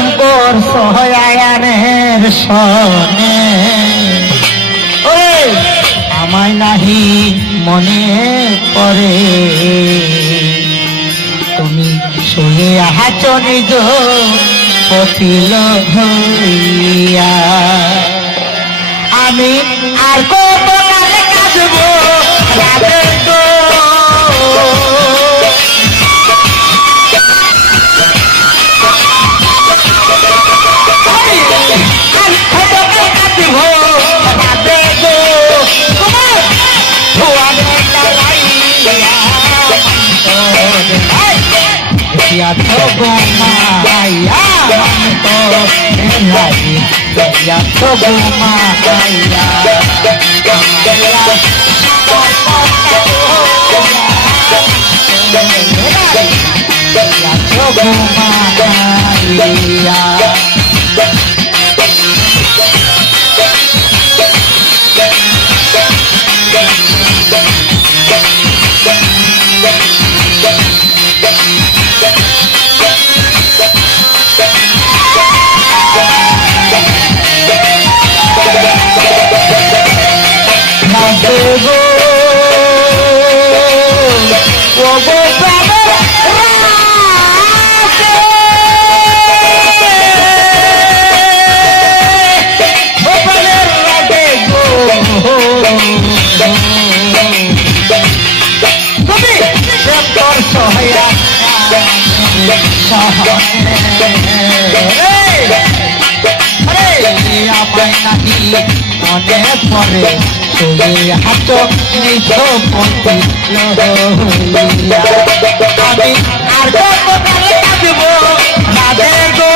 প্রেম করছো আয়ানের সনে ওরে আমায় নাহি মনে পড়ে তুমি শুয়ে আহাচ নিজ পতিল হইয়া আমি আর কত কালে কাঁদবো রাতে গো Gomaya, manto elai, ya to gomaya, amaya, ya to gomaya. মনে পড়ে তুমি হাত নিজ পতি লইয়া আমি আর কত কালে কাঁদব রাধে গো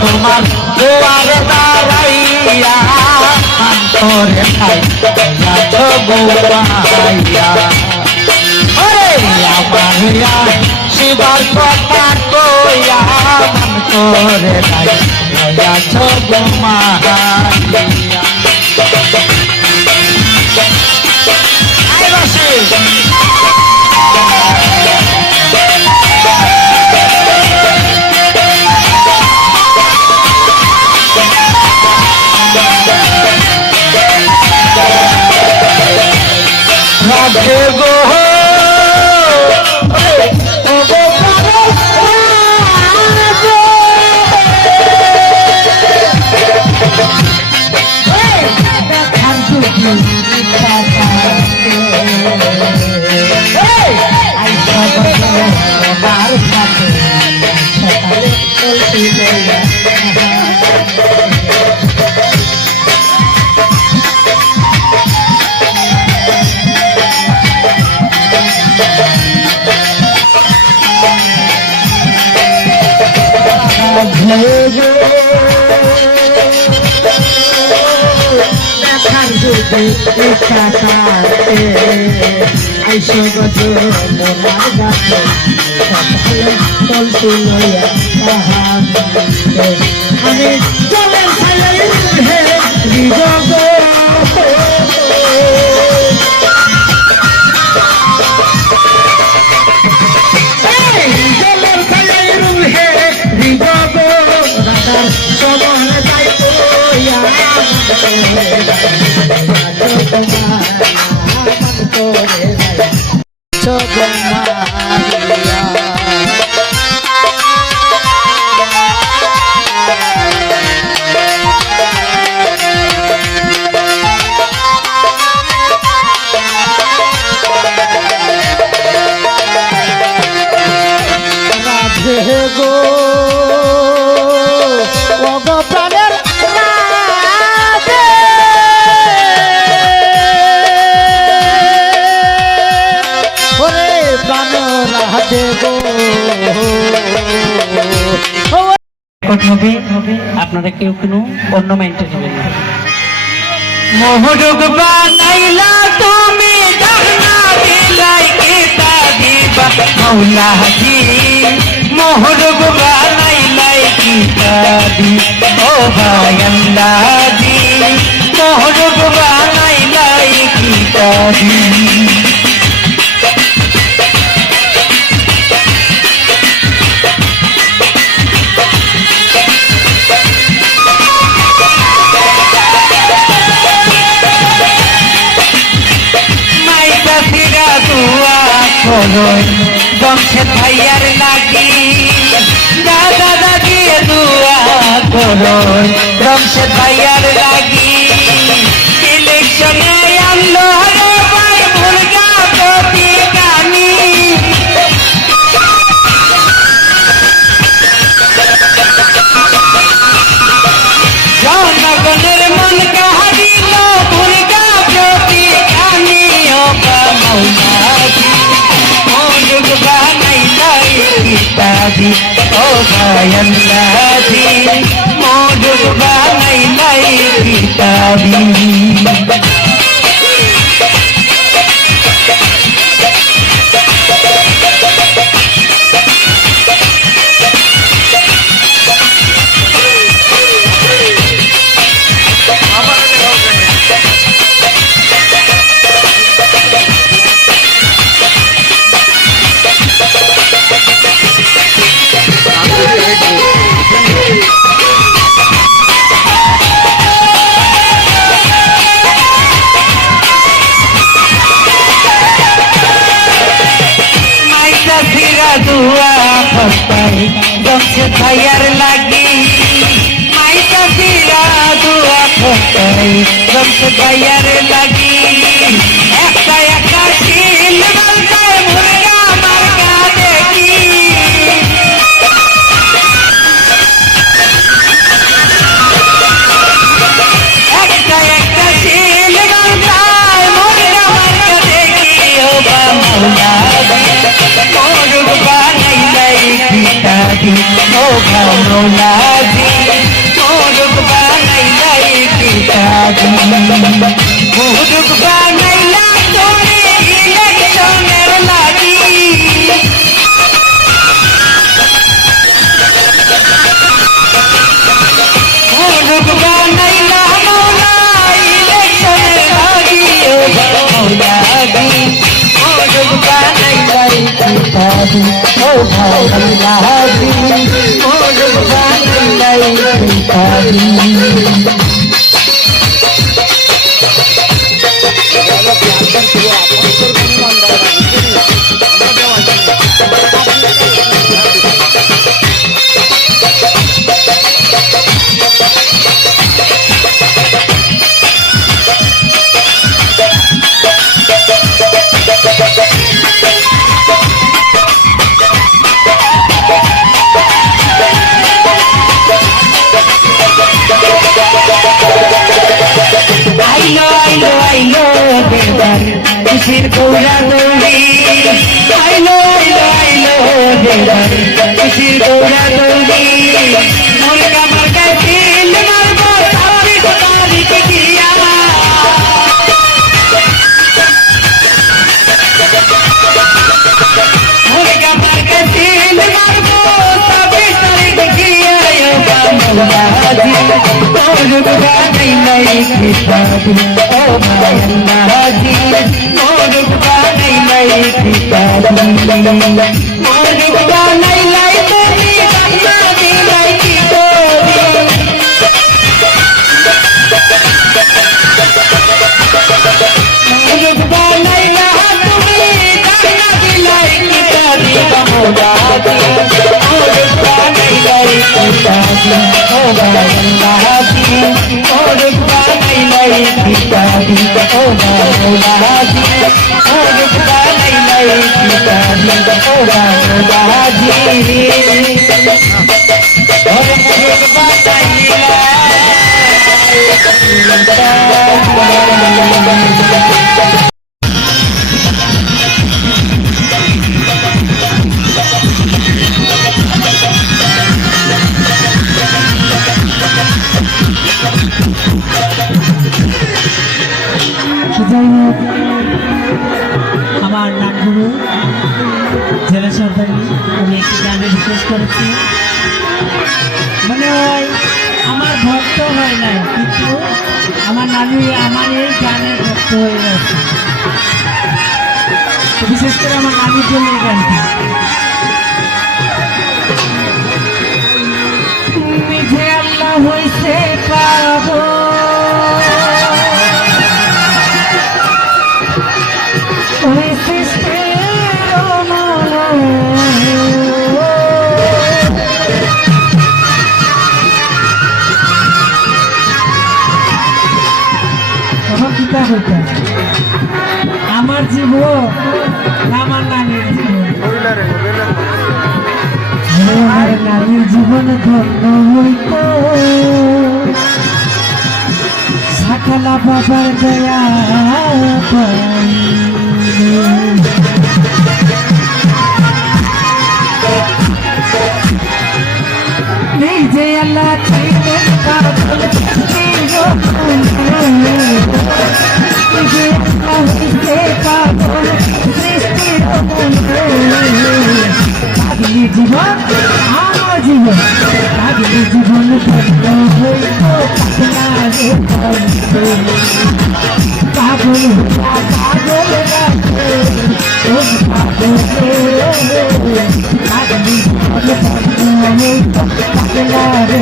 তোমার দুয়ারে দাঁড়াইয়া অন্তরে খাইয়া বউয়া ওরে আমারিয়া শিবার কথা কইয়া মন করে খাইয়া বউয়া আই বাসি রাধে গো দেখার যদি ইচ্ছা থাকে আইসো গো তোমার গাছে সকালে চলছি লইয়া আমি চলে হে বিজগ গো প্রাণের ওরে প্রাণ রাধে গো আপনারা কেউ কোনো অন্য মাইন্ডে নেবেন না মোহযোগ বানাইলা তুমি জানা দিলাই কিতা দিবা মৌলা জি মোহযোগ বানাইলাই কিতা দিবা ও ভাই আল্লাহ জি মোহরূপ বানাইলাই কিতাবি বংশে ভাইয়ার লাগি দাদা দাদি দুয়া করো বংশে ভাইয়ার লাগি ইলেকশনে আনলো রে ভাই মুরগা প্রতি কানি জনগণের মন কাহারিল মুরগা প্রতি কানি ও বানাউলাদি মোরগ বানাইলাই কিতাবি ও ভাইয়াল্লাদি মোরগ বানাইলাই কিতাবি দুয়া খস্তাই বংশে ভাইয়ার লাগি মাইটা ফিরা দুয়া খস্তাই বংশে ভাইয়ার লাগি একটা একটা শিল মালকায় মুরগা মার্কা দেখি একটা একটা শিল মালকায় মুরগা মার্কা দেখি ও বাংলাদেশ মোরগ বানাইলাই কিতাবি ও বাংলাদি মোরগ বানাইলাই কিতাবি মোরগ বানাইলা তোরে ইলেকশনের লাগি মোরগ বানাইলা মৌলা ইলেকশনের লাগি ও বাংলাদি মোরগ বানাইলাই কিতাবি ও ভাইয়াল্লাদি মোরগ বানাইলাই কিতাবি আইলো দেবার কিসের দৌড়া দৌড়ি আইলো দেবার কিসের দৌড়া দৌড়ি মুরগা মার্কায় ফিল মারবো 26 তারিখে গিয়া মুরগা মার্কায় ফিল মারবো 26 তারিখে গিয়া বাংলাদি মোরগ বানাইলাই কিতাবি ও ভাইয়াল্লাদি মোরগ বানাইলাই কিতাবি মোরগ বানাইলাই তুমি বানাইলাই কিতাবি মোরগ বানাইলা তুমি বানাইলাই কিতাবি বাংলাদি মোরগ বানাইলাই কিতাবি ও ভাইয়াল্লাদি মোরগ বানাইলাই কিতাবি ও ভাইয়াল্লাদি মোরগ বানাইলাই কিতাবি ও ভাইয়াল্লাদি মোরগ বানাইলাই আমার নাম গুরু জেলা সরকারি আমি একটি গানের রিকোয়েস্ট করেছি মনে হয় আমার ভক্ত হয় না কিন্তু আমার নানি আমার এই গানের ভক্ত হয়ে গেছে। তো বিশেষ করে আমার নানির জন্য এই গানটা। তুমি যে আল্লাহ হইছে পাবো ওই সৃষ্টির পিতা হইতে আমার জীবন আমার নানির জীবন আমার নানির জীবন ধন্য হইত সাকালা বাবার দয়া নিজে আল্লাহ চাইলেন পাগল নিজে আল্লাহ হইছে পাগল সৃষ্টির পাগলি জীবন আমার জীবন পাগলি জীবন ধন্য হইত পাগলারে পাগল পাগল রাখে পাগল পাগলি জীবন ধন্য হইত পাগলারে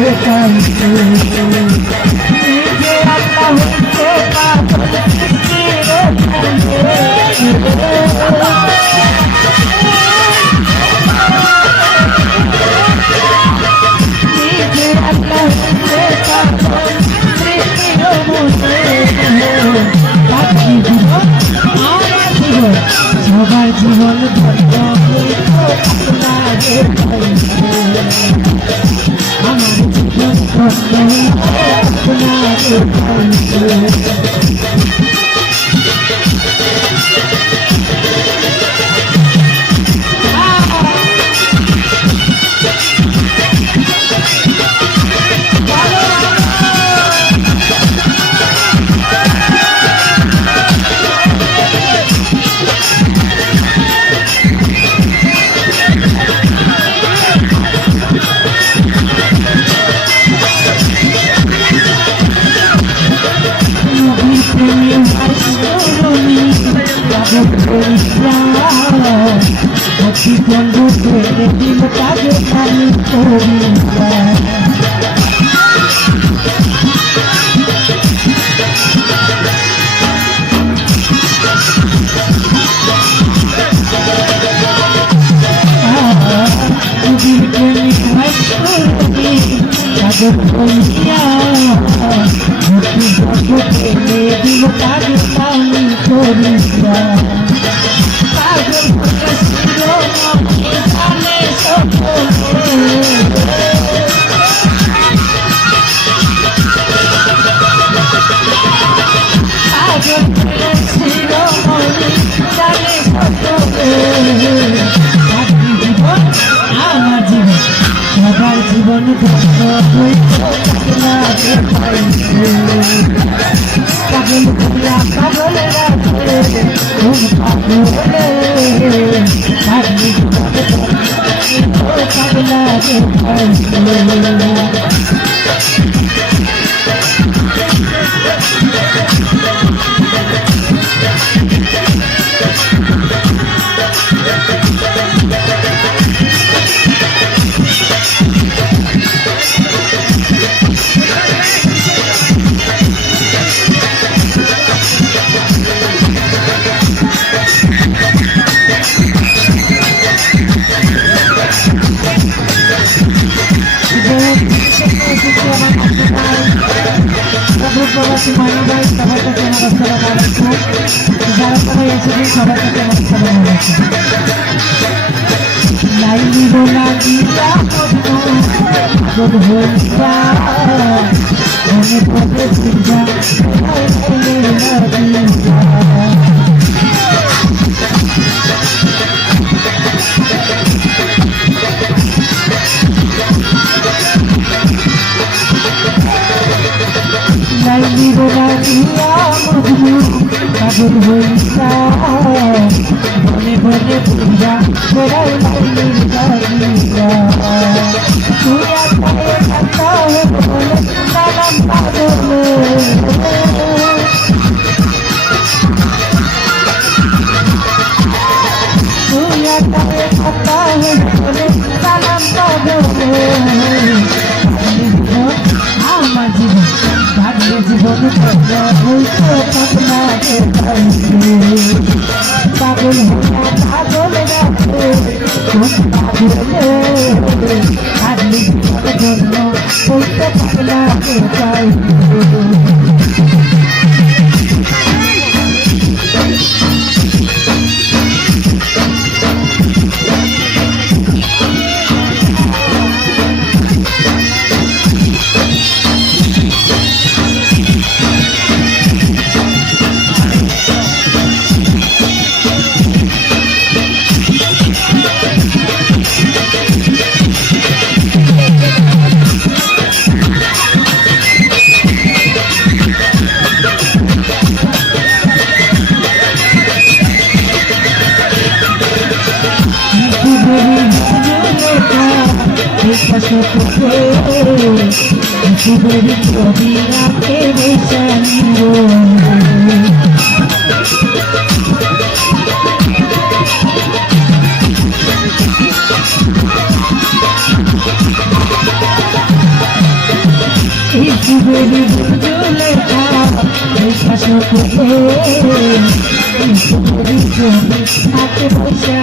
নিজে আল্লাহ হইছে পাগল সৃষ্টির সবার জীবন ধন্য হইত আপনারে আমার জীবন ধন্য দিল কাজে খালি করিয়া দিল কাজে খালি করিয়া আমার জীবন সবার জীবন ধন্য হইত পাগল ভুলা পাগল রাখে প্রবাসী মহিলা ভাই সবার কাছে আমার আসসালামু আলাইকুম। যারা সবাই এসেছে সবার কাছে আমার আসসালামু আলাইকুম। লাইলি বোলা গিয়া মন হইয়া মনে পড়ে সিজা লাইলি বোলা গিয়া পাগল হইয়া মনে পড়ে সিজা বেড়াই লাইলির গাইয়া তুই আর পায়ে কাটা হয়ে বলে নাম পাগল আগলি জীবনের জন্য বলতে পারলাম চাই জীবন ছবি রাখে জীবনী বুঝলে ছবি হাতে বসে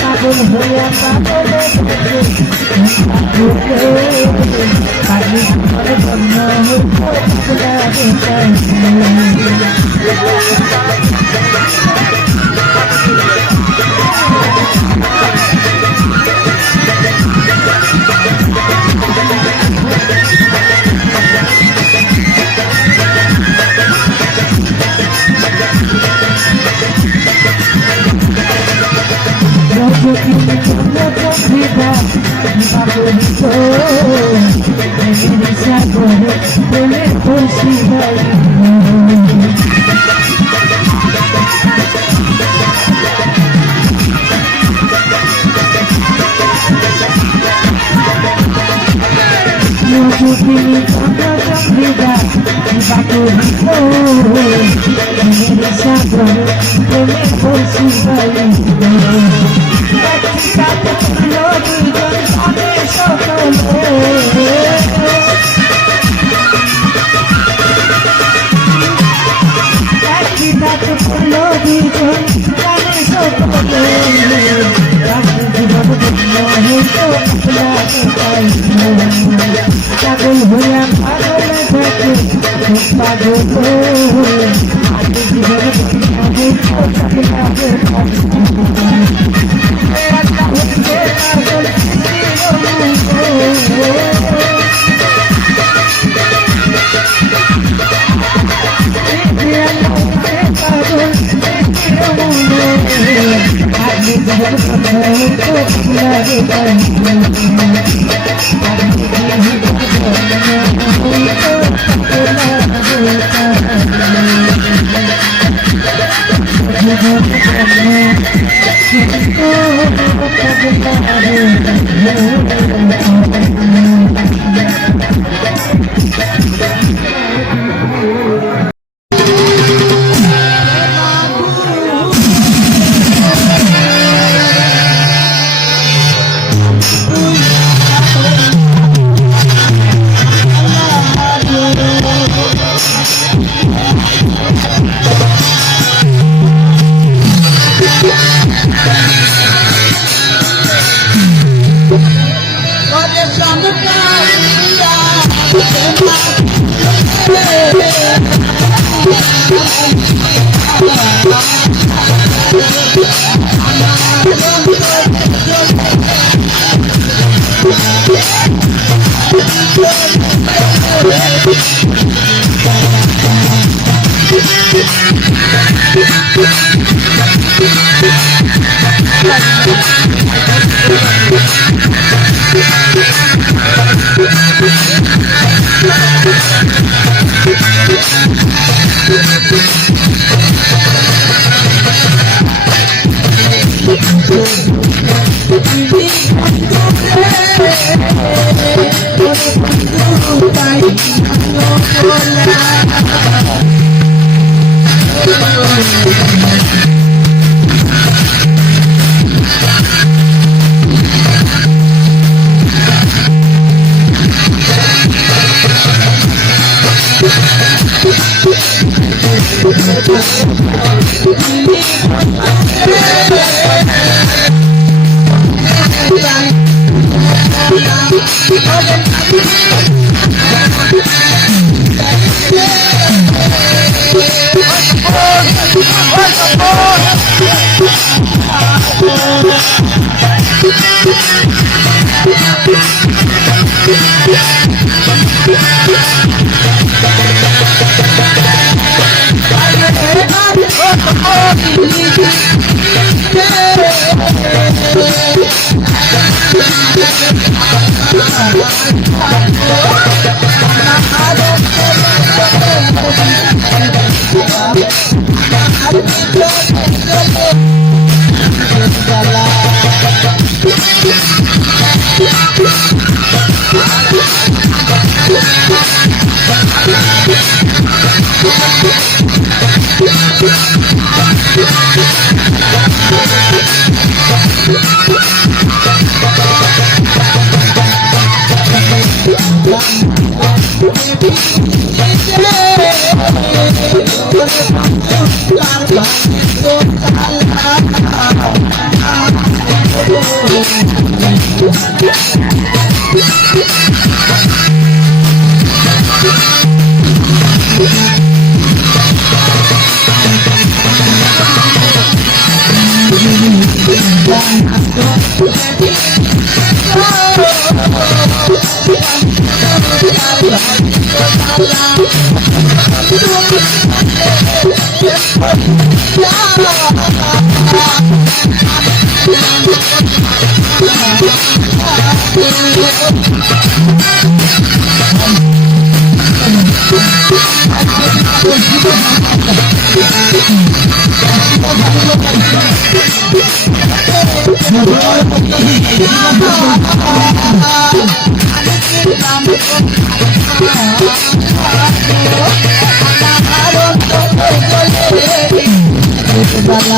পাগল হইয়া সাগরে বলে খুশি সাগরে বলে খুশি পাগল হইয়া পাগল থাকে পাগল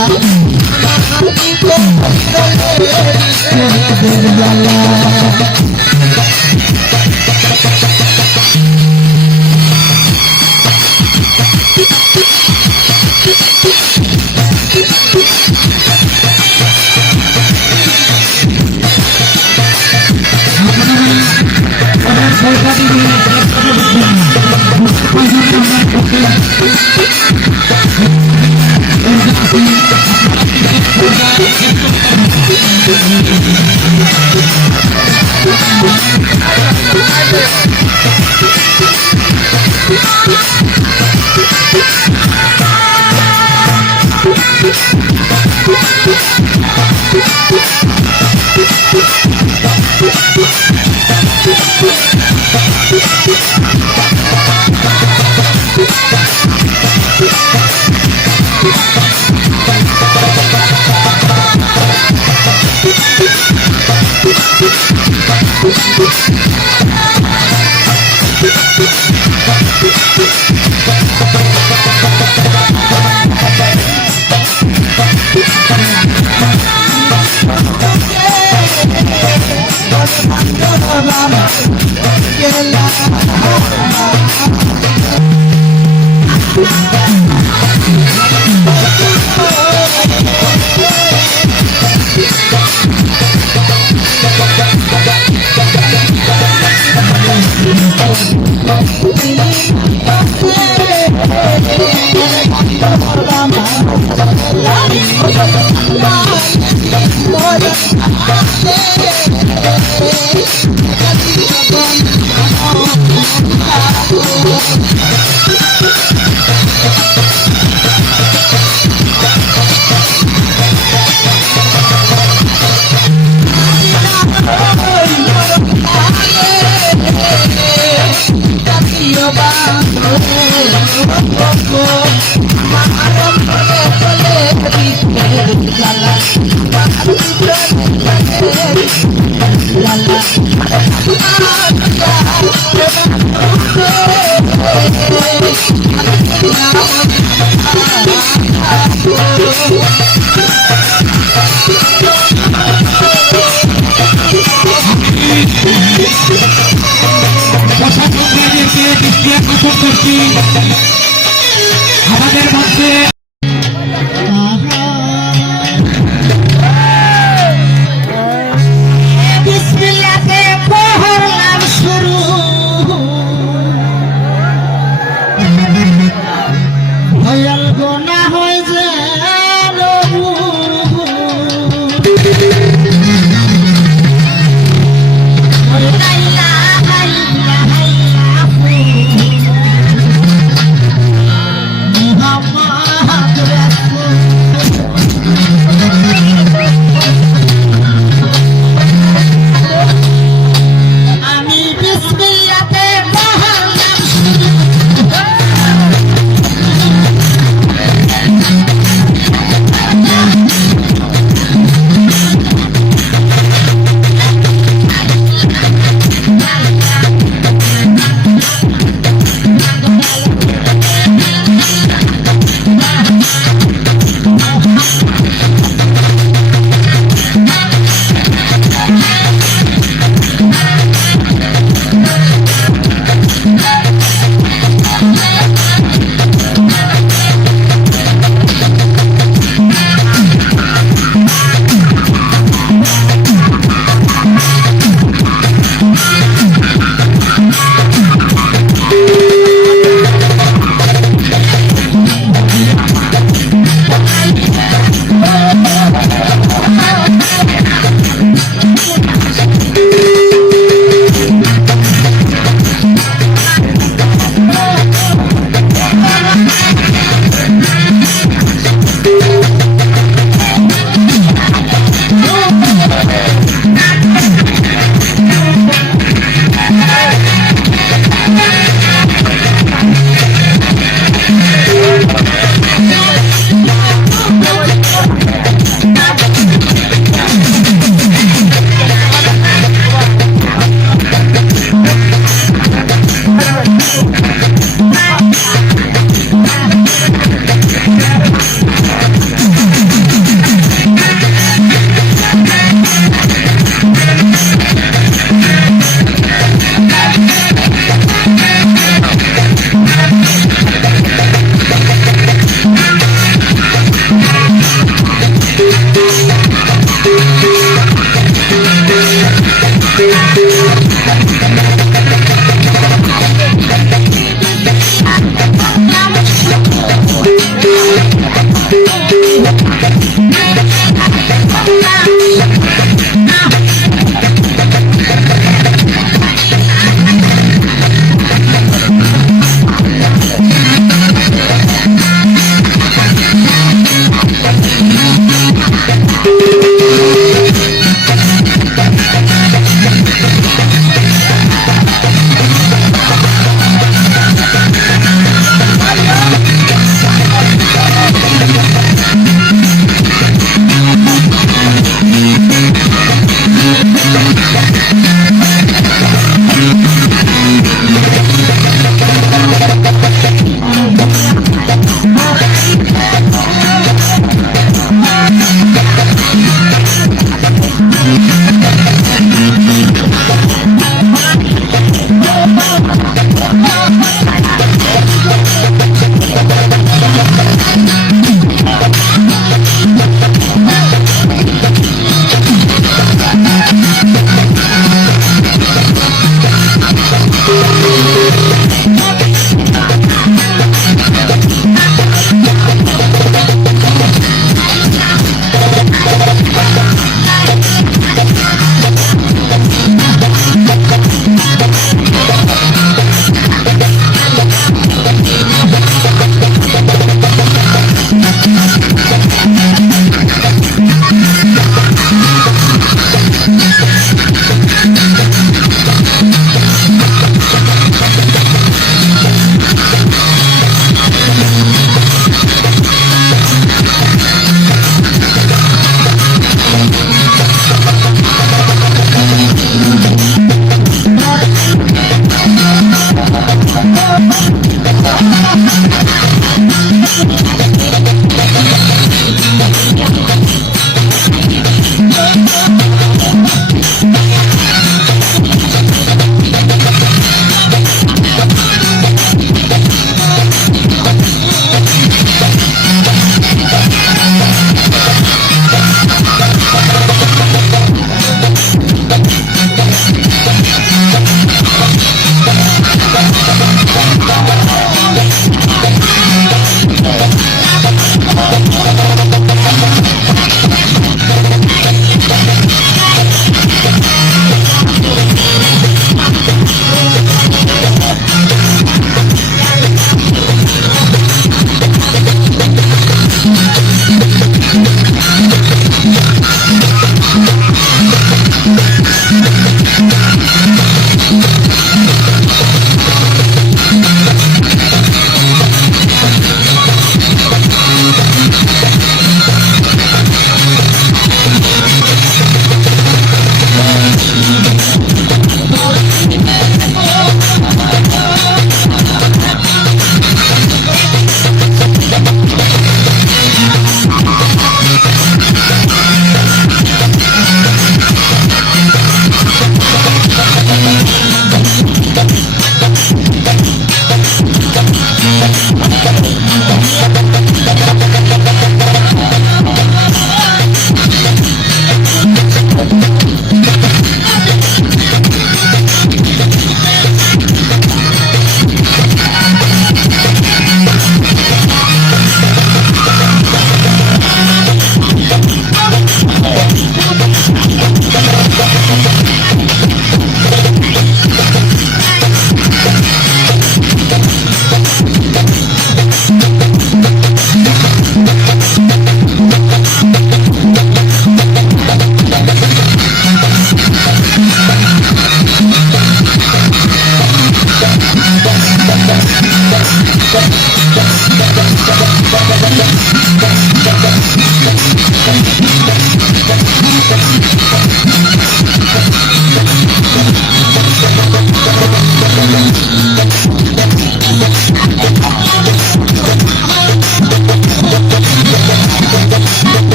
La